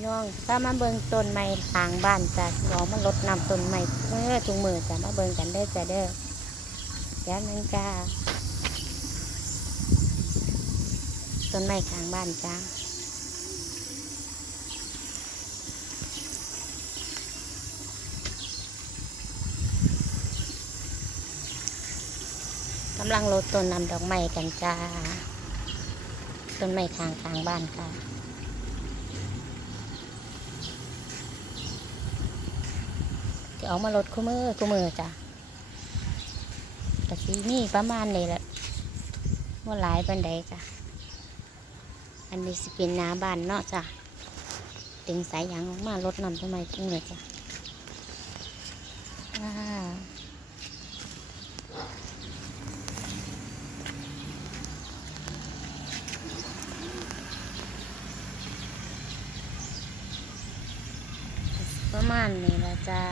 พี่น้องถ้ามาเบิ่งต้นไม้ทางบ้านจ้ะลองมาลดน้ำต้นไม้ทุกมือจ้ะมาเบิ่งกันได้จ้ะเด้อเดี๋ยวนึงจ้าต้นไม้ทางบ้านจ้ากำลังลดต้นน้ำดอกไม้กันจ้าต้นไม้ทางบ้านค่ะจะออกมาลดคู่มือจ้ะกะสีนี่ประมาณนี้แหละว่าหลายปันใดจ้ะอันนี้สิเป็นหน้าบ้านเนาะจ้ะดึงสายยางออกมาลดน้ำต้นไม้คู่มือจ้ะประมาณนี้ละจ้า